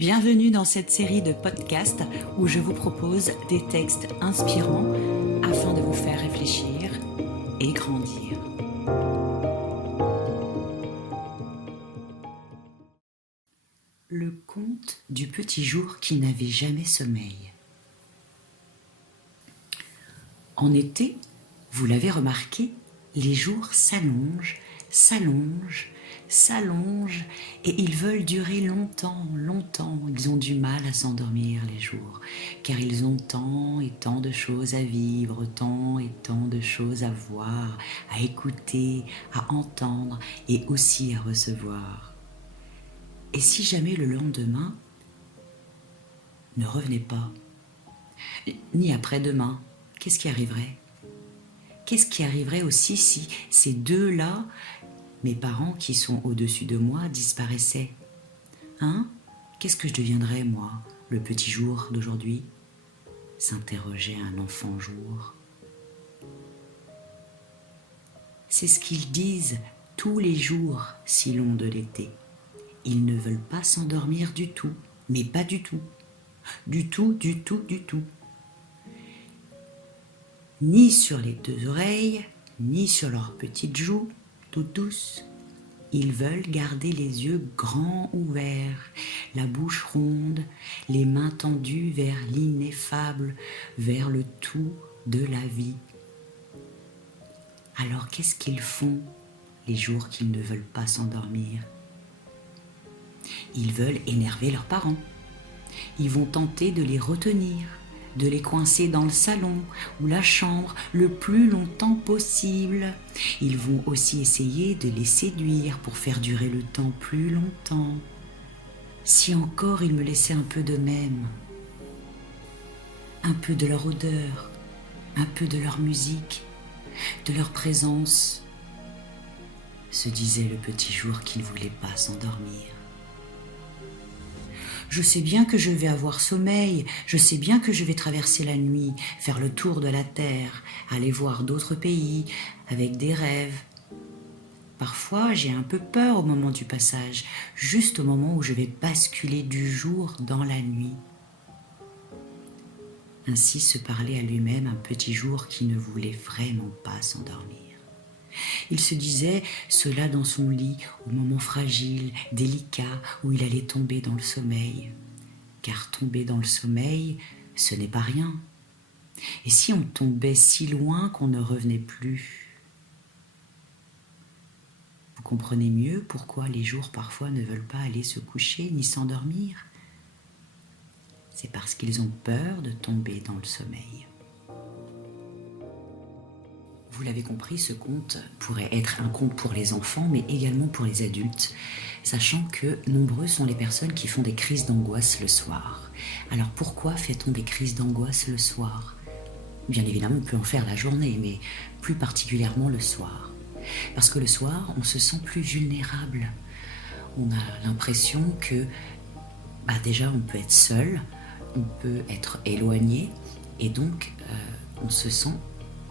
Bienvenue dans cette série de podcasts où je vous propose des textes inspirants afin de vous faire réfléchir et grandir. Le conte du petit jour qui n'avait jamais sommeil. En été, vous l'avez remarqué, les jours s'allongent, et ils veulent durer longtemps. Ils ont du mal à s'endormir les jours, car ils ont tant et tant de choses à vivre, tant et tant de choses à voir, à écouter, à entendre et aussi à recevoir. Et si jamais le lendemain ne revenait pas, ni après-demain, qu'est-ce qui arriverait ? Qu'est-ce qui arriverait aussi si ces deux-là, mes parents qui sont au-dessus de moi, disparaissaient ? Qu'est-ce que je deviendrais, moi, le petit jour d'aujourd'hui ? S'interrogeait un enfant jour. C'est ce qu'ils disent tous les jours si longs de l'été. Ils ne veulent pas s'endormir du tout, mais pas du tout. Du tout. Ni sur les deux oreilles, ni sur leurs petites joues, toutes douces. Ils veulent garder les yeux grands ouverts, la bouche ronde, les mains tendues vers l'ineffable, vers le tout de la vie. Alors qu'est-ce qu'ils font les jours qu'ils ne veulent pas s'endormir ? Ils veulent énerver leurs parents. Ils vont tenter de les retenir, de les coincer dans le salon ou la chambre le plus longtemps possible. Ils vont aussi essayer de les séduire pour faire durer le temps plus longtemps. Si encore ils me laissaient un peu d'eux-mêmes, un peu de leur odeur, un peu de leur musique, de leur présence, se disait le petit jour qui ne voulait pas s'endormir. Je sais bien que je vais avoir sommeil, je sais bien que je vais traverser la nuit, faire le tour de la terre, aller voir d'autres pays, avec des rêves. Parfois, j'ai un peu peur au moment du passage, juste au moment où je vais basculer du jour dans la nuit. Ainsi se parlait à lui-même un petit jour qui ne voulait vraiment pas s'endormir. Il se disait cela dans son lit, au moment fragile, délicat, où il allait tomber dans le sommeil. Car tomber dans le sommeil, ce n'est pas rien. Et si on tombait si loin qu'on ne revenait plus ? Vous comprenez mieux pourquoi les jours parfois ne veulent pas aller se coucher ni s'endormir ? C'est parce qu'ils ont peur de tomber dans le sommeil. Vous l'avez compris, ce conte pourrait être un conte pour les enfants, mais également pour les adultes, sachant que nombreux sont les personnes qui font des crises d'angoisse le soir. Alors pourquoi fait-on des crises d'angoisse le soir ? Bien évidemment, on peut en faire la journée, mais plus particulièrement le soir. Parce que le soir, on se sent plus vulnérable. On a l'impression que, déjà, on peut être seul, on peut être éloigné, et donc on se sent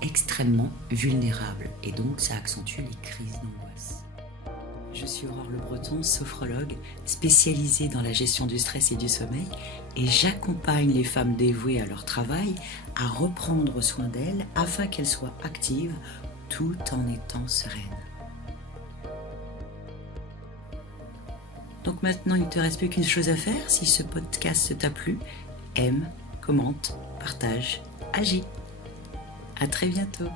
extrêmement vulnérable, et donc ça accentue les crises d'angoisse. Je suis Aurore Le Breton, sophrologue spécialisée dans la gestion du stress et du sommeil, et j'accompagne les femmes dévouées à leur travail à reprendre soin d'elles afin qu'elles soient actives tout en étant sereines. Donc maintenant, il ne te reste plus qu'une chose à faire. Si ce podcast t'a plu, aime, commente, partage, agis. À très bientôt.